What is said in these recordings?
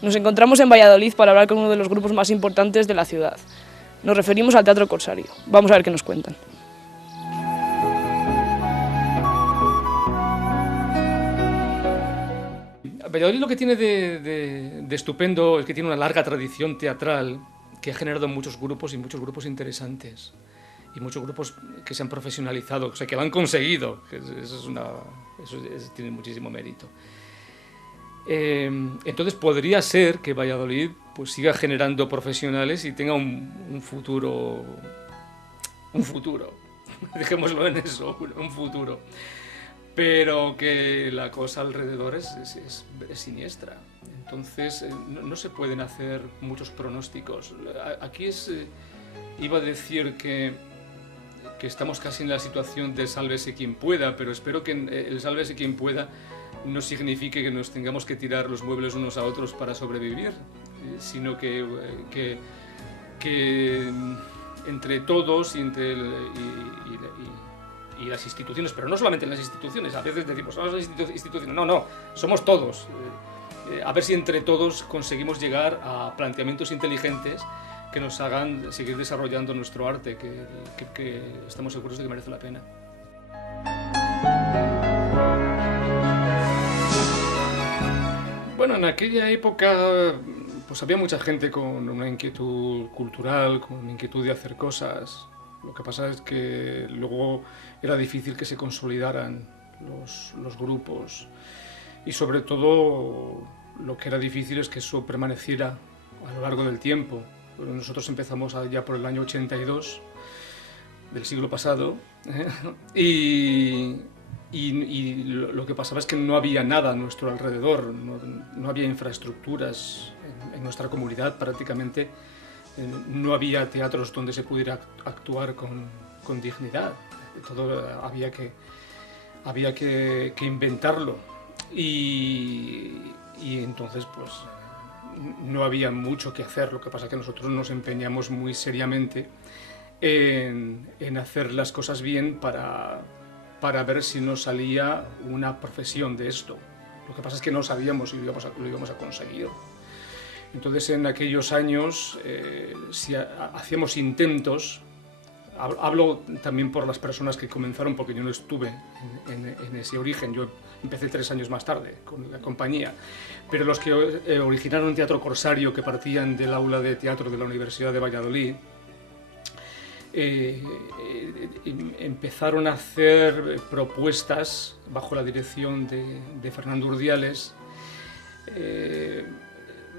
Nos encontramos en Valladolid para hablar con uno de los grupos más importantes de la ciudad. Nos referimos al Teatro Corsario. Vamos a ver qué nos cuentan. Valladolid lo que tiene de estupendo es que tiene una larga tradición teatral que ha generado muchos grupos y muchos grupos interesantes. Y muchos grupos que se han profesionalizado, o sea, que lo han conseguido. Eso tiene muchísimo mérito. Entonces podría ser que Valladolid pues siga generando profesionales y tenga un futuro, dejémoslo en eso, un futuro, pero que la cosa alrededor es siniestra. Entonces no se pueden hacer muchos pronósticos. Aquí iba a decir que estamos casi en la situación de sálvese quien pueda, pero espero que el sálvese quien pueda no signifique que nos tengamos que tirar los muebles unos a otros para sobrevivir, sino que entre todos y las instituciones, pero no solamente en las instituciones, a veces decimos, somos las instituciones, no, somos todos. A ver si entre todos conseguimos llegar a planteamientos inteligentes que nos hagan seguir desarrollando nuestro arte, que estamos seguros de que merece la pena. Bueno, en aquella época pues había mucha gente con una inquietud cultural, con una inquietud de hacer cosas. Lo que pasa es que luego era difícil que se consolidaran los grupos y sobre todo lo que era difícil es que eso permaneciera a lo largo del tiempo. Bueno, nosotros empezamos allá por el año 82 del siglo pasado y lo que pasaba es que no había nada a nuestro alrededor, no había infraestructuras en nuestra comunidad prácticamente, no había teatros donde se pudiera actuar con dignidad, todo había que inventarlo y entonces pues no había mucho que hacer. Lo que pasa es que nosotros nos empeñamos muy seriamente en hacer las cosas bien para ver si nos salía una profesión de esto. Lo que pasa es que no sabíamos si lo íbamos a conseguir. Entonces en aquellos años si hacíamos intentos, hablo también por las personas que comenzaron porque yo no estuve en ese origen, yo empecé 3 años más tarde con la compañía, pero los que originaron Teatro Corsario, que partían del aula de teatro de la Universidad de Valladolid, empezaron a hacer propuestas bajo la dirección de Fernando Urdiales,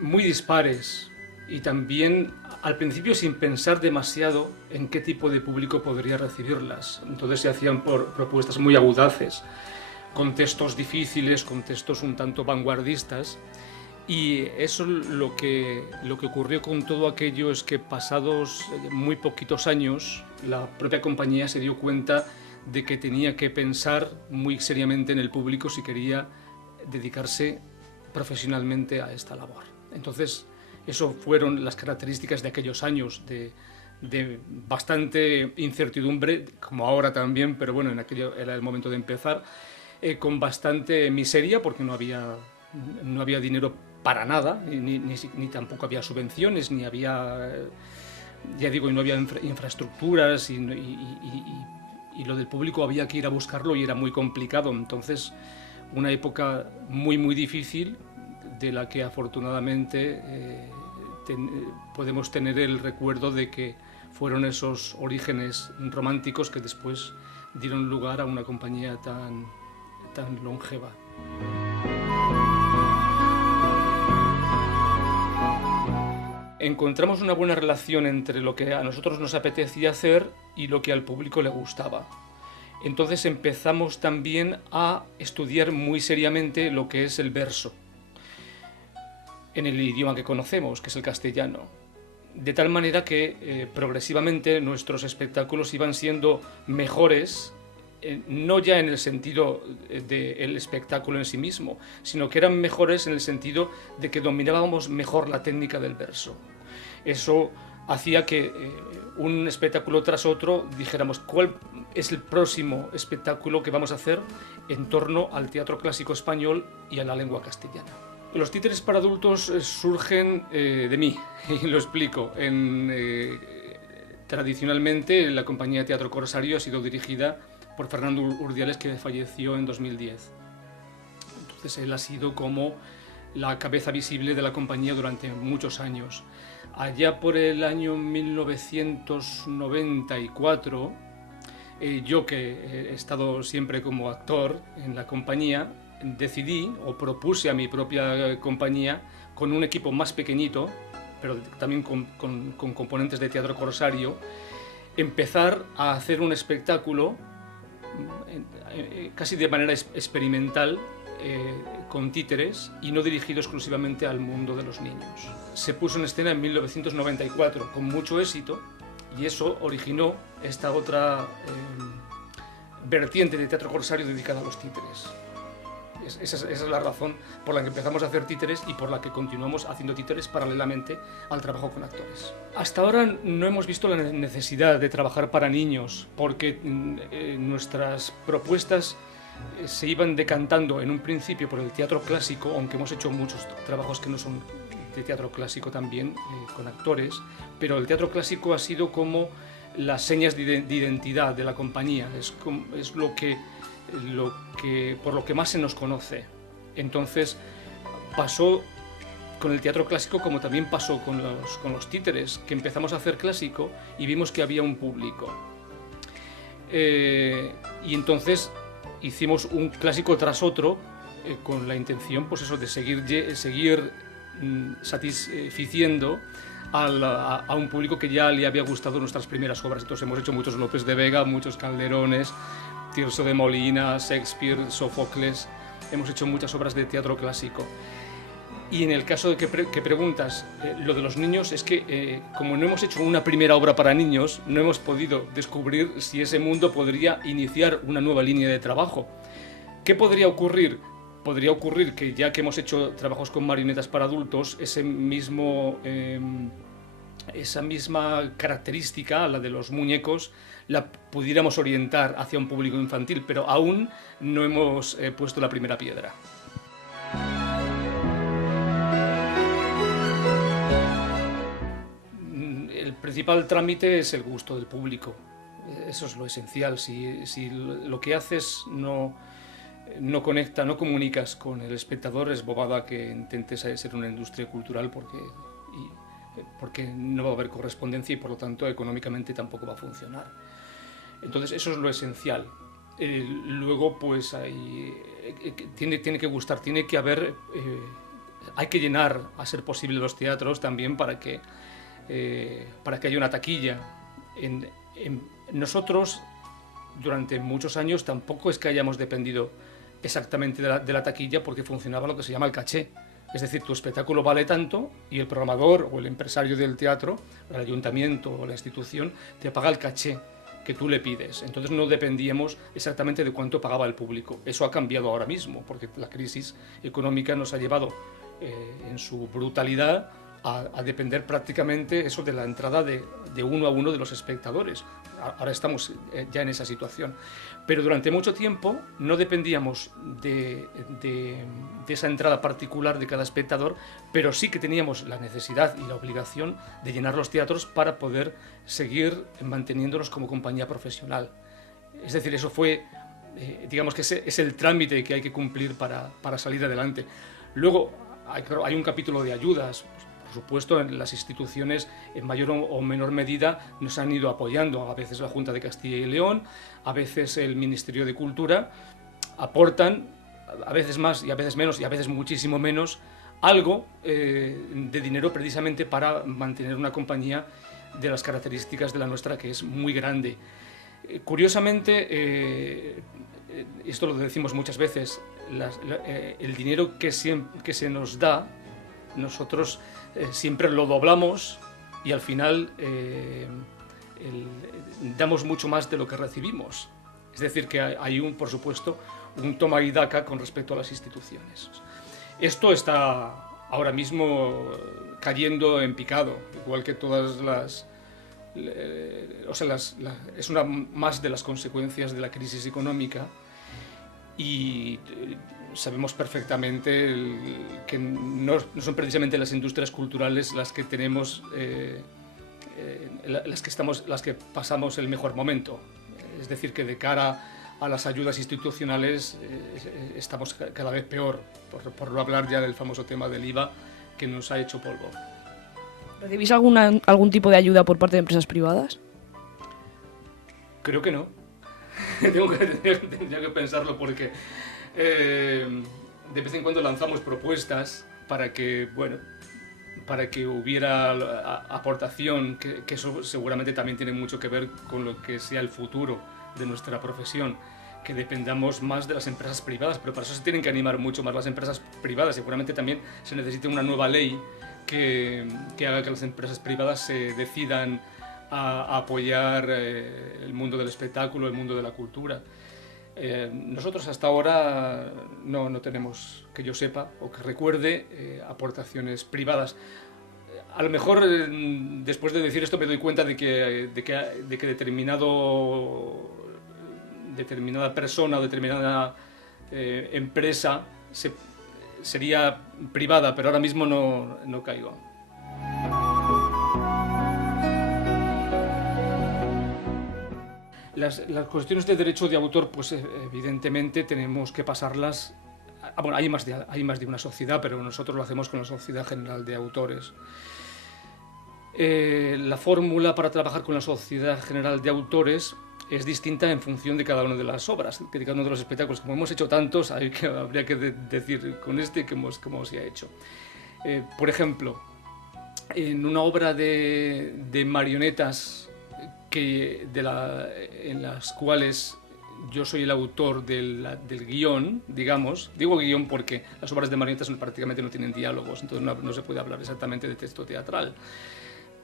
muy dispares y también al principio sin pensar demasiado en qué tipo de público podría recibirlas. Entonces se hacían propuestas muy audaces, con textos difíciles, con textos un tanto vanguardistas. Y eso lo que ocurrió con todo aquello es que pasados muy poquitos años la propia compañía se dio cuenta de que tenía que pensar muy seriamente en el público si quería dedicarse profesionalmente a esta labor. Entonces, eso fueron las características de aquellos años de bastante incertidumbre, como ahora también, pero bueno, en aquello era el momento de empezar, con bastante miseria porque no había dinero para nada, ni tampoco había subvenciones, ni había, ya digo, no había infraestructuras y lo del público había que ir a buscarlo y era muy complicado. Entonces, una época muy, muy difícil de la que afortunadamente podemos tener el recuerdo de que fueron esos orígenes románticos que después dieron lugar a una compañía tan longeva. Encontramos una buena relación entre lo que a nosotros nos apetecía hacer y lo que al público le gustaba. Entonces empezamos también a estudiar muy seriamente lo que es el verso, en el idioma que conocemos, que es el castellano. De tal manera que progresivamente nuestros espectáculos iban siendo mejores, no ya en el sentido del espectáculo en sí mismo, sino que eran mejores en el sentido de que dominábamos mejor la técnica del verso. Eso hacía que un espectáculo tras otro dijéramos cuál es el próximo espectáculo que vamos a hacer en torno al teatro clásico español y a la lengua castellana. Los títeres para adultos surgen de mí, y lo explico. Tradicionalmente, la compañía Teatro Corsario ha sido dirigida por Fernando Urdiales, que falleció en 2010. Entonces, él ha sido como la cabeza visible de la compañía durante muchos años. Allá por el año 1994, yo, que he estado siempre como actor en la compañía, decidí o propuse a mi propia compañía, con un equipo más pequeñito, pero también con componentes de Teatro Corsario, empezar a hacer un espectáculo casi de manera experimental, con títeres y no dirigido exclusivamente al mundo de los niños. Se puso en escena en 1994 con mucho éxito, y eso originó esta otra vertiente de Teatro Corsario dedicada a los títeres. Esa es la razón por la que empezamos a hacer títeres y por la que continuamos haciendo títeres paralelamente al trabajo con actores. Hasta ahora no hemos visto la necesidad de trabajar para niños, porque nuestras propuestas se iban decantando en un principio por el teatro clásico, aunque hemos hecho muchos trabajos que no son de teatro clásico también, con actores, pero el teatro clásico ha sido como las señas de identidad de la compañía, es por lo que más se nos conoce. Entonces pasó con el teatro clásico como también pasó con los títeres, que empezamos a hacer clásico y vimos que había un público. Y entonces hicimos un clásico tras otro, con la intención, pues eso, de seguir satisficiendo a un público que ya le había gustado nuestras primeras obras. Entonces hemos hecho muchos López de Vega, muchos Calderones, Tirso de Molina, Shakespeare, Sófocles. Hemos hecho muchas obras de teatro clásico. Y en el caso de que preguntas, lo de los niños es que como no hemos hecho una primera obra para niños, no hemos podido descubrir si ese mundo podría iniciar una nueva línea de trabajo. ¿Qué podría ocurrir? Podría ocurrir que, ya que hemos hecho trabajos con marionetas para adultos, esa misma característica, la de los muñecos, la pudiéramos orientar hacia un público infantil, pero aún no hemos puesto la primera piedra. El principal trámite es el gusto del público. Eso es lo esencial. Si lo que haces no conecta, no comunicas con el espectador, es bobada que intentes ser una industria cultural, porque no va a haber correspondencia y por lo tanto económicamente tampoco va a funcionar. Entonces eso es lo esencial. Luego pues tiene que gustar, tiene que haber, hay que llenar a ser posible los teatros también para que haya una taquilla. Nosotros durante muchos años tampoco es que hayamos dependido exactamente de la taquilla, porque funcionaba lo que se llama el caché. Es decir, tu espectáculo vale tanto y el programador o el empresario del teatro, el ayuntamiento o la institución, te paga el caché que tú le pides. Entonces no dependíamos exactamente de cuánto pagaba el público. Eso ha cambiado ahora mismo, porque la crisis económica nos ha llevado en su brutalidad a depender prácticamente eso de la entrada de uno a uno de los espectadores. Ahora estamos ya en esa situación. Pero durante mucho tiempo no dependíamos de esa entrada particular de cada espectador, pero sí que teníamos la necesidad y la obligación de llenar los teatros para poder seguir manteniéndonos como compañía profesional. Es decir, eso fue, digamos que ese es el trámite que hay que cumplir para salir adelante. Luego hay un capítulo de ayudas. Por supuesto, las instituciones en mayor o menor medida nos han ido apoyando. A veces la Junta de Castilla y León, a veces el Ministerio de Cultura, aportan, a veces más y a veces menos y a veces muchísimo menos, algo de dinero precisamente para mantener una compañía de las características de la nuestra, que es muy grande. Curiosamente, esto lo decimos muchas veces, el dinero que se nos da, nosotros siempre lo doblamos y al final damos mucho más de lo que recibimos. Es decir, que hay por supuesto, un toma y daca con respecto a las instituciones. Esto está ahora mismo cayendo en picado, igual que todas es una más de las consecuencias de la crisis económica, y sabemos perfectamente que no son precisamente las industrias culturales las que tenemos, las que pasamos el mejor momento. Es decir, que de cara a las ayudas institucionales estamos cada vez peor, por no hablar ya del famoso tema del IVA que nos ha hecho polvo. ¿Recibís algún tipo de ayuda por parte de empresas privadas? Creo que no. Tendría que pensarlo porque de vez en cuando lanzamos propuestas para que hubiera aportación, que eso seguramente también tiene mucho que ver con lo que sea el futuro de nuestra profesión, que dependamos más de las empresas privadas, pero para eso se tienen que animar mucho más las empresas privadas. Seguramente también se necesita una nueva ley que haga que las empresas privadas se decidan a apoyar el mundo del espectáculo, el mundo de la cultura. Nosotros hasta ahora no tenemos, que yo sepa o que recuerde, aportaciones privadas. A lo mejor después de decir esto me doy cuenta de que determinada persona o determinada empresa sería privada, pero ahora mismo no caigo. Las cuestiones de derecho de autor, pues evidentemente tenemos que pasarlas. Bueno, hay más de una sociedad, pero nosotros lo hacemos con la Sociedad General de Autores. La fórmula para trabajar con la Sociedad General de Autores es distinta en función de cada una de las obras, de cada uno de los espectáculos. Como hemos hecho tantos, habría que decir con este cómo se ha hecho. Por ejemplo, en una obra de marionetas en las cuales yo soy el autor del guión, digamos. Digo guión porque las obras de marionetas prácticamente no tienen diálogos, entonces no se puede hablar exactamente de texto teatral.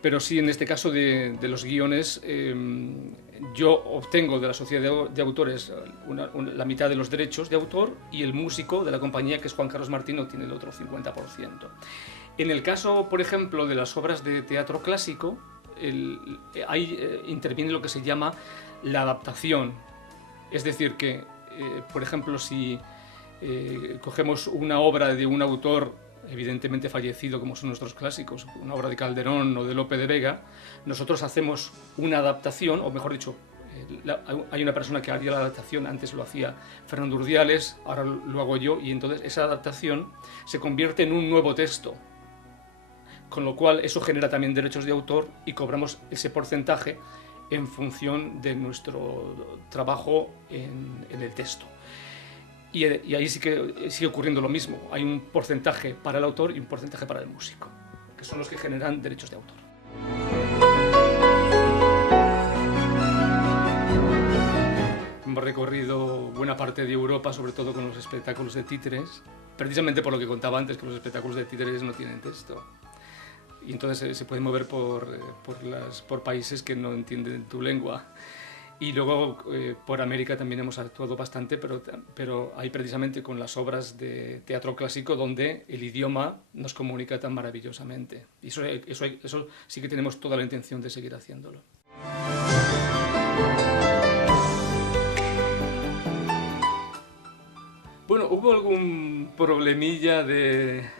Pero sí, en este caso de los guiones, yo obtengo de la sociedad de autores la mitad de los derechos de autor y el músico de la compañía, que es Juan Carlos Martín, obtiene el otro 50%. En el caso, por ejemplo, de las obras de teatro clásico, ahí interviene lo que se llama la adaptación. Es decir, que, por ejemplo, si cogemos una obra de un autor evidentemente fallecido, como son nuestros clásicos, una obra de Calderón o de Lope de Vega, nosotros hacemos una adaptación, o mejor dicho, hay una persona que haría la adaptación, antes lo hacía Fernando Urdiales, ahora lo hago yo, y entonces esa adaptación se convierte en un nuevo texto, con lo cual eso genera también derechos de autor y cobramos ese porcentaje en función de nuestro trabajo en el texto. Y ahí sí que sigue ocurriendo lo mismo. Hay un porcentaje para el autor y un porcentaje para el músico, que son los que generan derechos de autor. Hemos recorrido buena parte de Europa, sobre todo con los espectáculos de títeres, precisamente por lo que contaba antes, que los espectáculos de títeres no tienen texto. Y entonces se pueden mover por países que no entienden tu lengua. Y luego por América también hemos actuado bastante, pero ahí precisamente con las obras de teatro clásico donde el idioma nos comunica tan maravillosamente. Y eso sí que tenemos toda la intención de seguir haciéndolo. Bueno, hubo algún problemilla de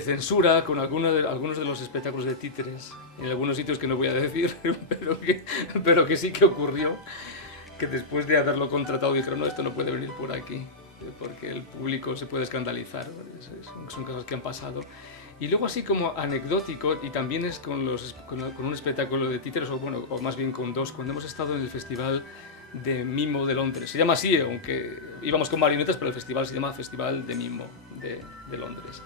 censura con algunos de los espectáculos de títeres, en algunos sitios que no voy a decir, pero que sí que ocurrió, que después de haberlo contratado dijeron, no, esto no puede venir por aquí, porque el público se puede escandalizar. Son cosas que han pasado. Y luego, así como anecdótico, y también es con un espectáculo de títeres, o más bien con dos, cuando hemos estado en el Festival de Mimo de Londres. Se llama así, aunque íbamos con marionetas, pero el festival se llama Festival de Mimo de Londres.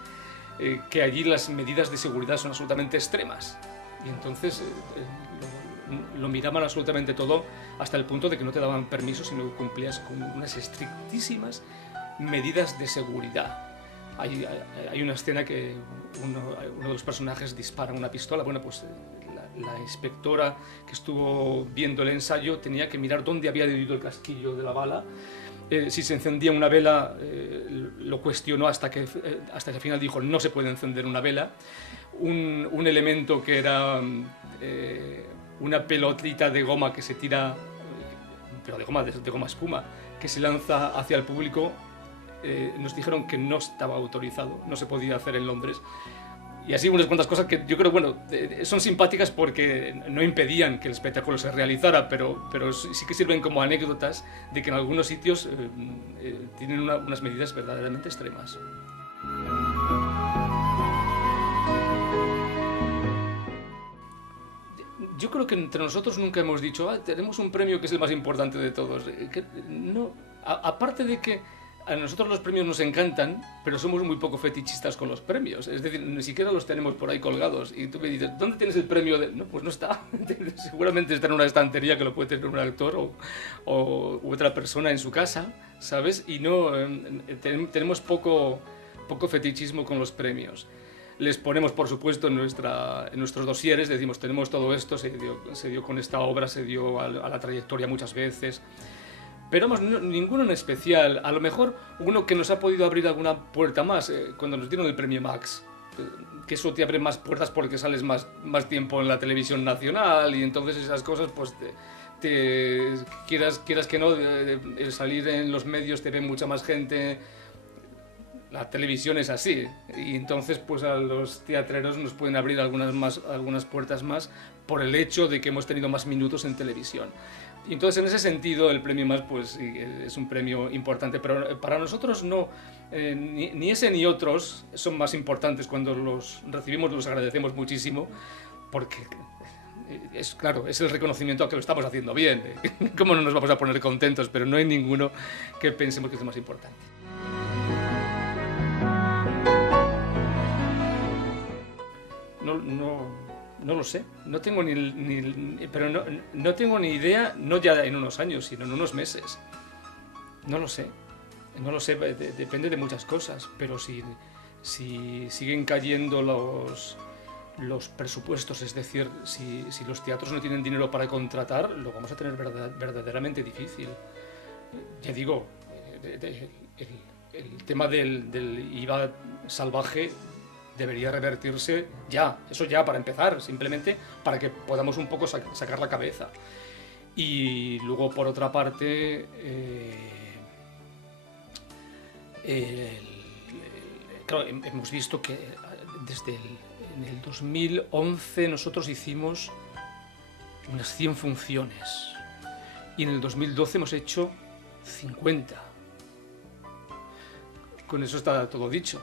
Que allí las medidas de seguridad son absolutamente extremas. Y entonces lo miraban absolutamente todo, hasta el punto de que no te daban permiso si no cumplías con unas estrictísimas medidas de seguridad. Hay una escena que uno de los personajes dispara una pistola. Bueno, pues la inspectora que estuvo viendo el ensayo tenía que mirar dónde había ido el casquillo de la bala. Si se encendía una vela, lo cuestionó hasta que al final dijo no se puede encender una vela. Un elemento que era una pelotita de goma que se tira, pero de goma espuma, que se lanza hacia el público, nos dijeron que no estaba autorizado, no se podía hacer en Londres. Y así unas cuantas cosas que yo creo, bueno, son simpáticas porque no impedían que el espectáculo se realizara, pero sí que sirven como anécdotas de que en algunos sitios tienen unas medidas verdaderamente extremas. Yo creo que entre nosotros nunca hemos dicho, tenemos un premio que es el más importante de todos. No, aparte de que a nosotros los premios nos encantan, pero somos muy poco fetichistas con los premios. Es decir, ni siquiera los tenemos por ahí colgados. Y tú me dices, ¿dónde tienes el premio? No, pues no está. Seguramente está en una estantería que lo puede tener un actor o otra persona en su casa, ¿sabes? Y no, tenemos poco fetichismo con los premios. Les ponemos, por supuesto, en nuestros dosieres, decimos, tenemos todo esto, se dio con esta obra, se dio a la trayectoria muchas veces. Pero vamos, ninguno en especial. A lo mejor uno que nos ha podido abrir alguna puerta más, cuando nos dieron el premio Max, que eso te abre más puertas porque sales más tiempo en la televisión nacional y entonces esas cosas, pues quieras que no, salir en los medios te ve mucha más gente. La televisión es así y entonces pues a los teatreros nos pueden abrir algunas puertas más por el hecho de que hemos tenido más minutos en televisión. Y entonces en ese sentido el premio Más pues sí, es un premio importante, pero para nosotros no, ni ese ni otros son más importantes. Cuando los recibimos los agradecemos muchísimo porque claro, es el reconocimiento a que lo estamos haciendo bien. ¿Cómo no nos vamos a poner contentos? Pero no hay ninguno que pensemos que es el más importante. No lo sé, no tengo no tengo ni idea, no ya en unos años, sino en unos meses. No lo sé, depende de muchas cosas, pero si siguen cayendo los presupuestos, es decir, si los teatros no tienen dinero para contratar, lo vamos a tener verdaderamente difícil. Ya digo, el tema del IVA salvaje debería revertirse ya, eso ya para empezar, simplemente para que podamos un poco sacar la cabeza. Y luego, por otra parte, claro, hemos visto que en el 2011 nosotros hicimos unas 100 funciones y en el 2012 hemos hecho 50. Con eso está todo dicho.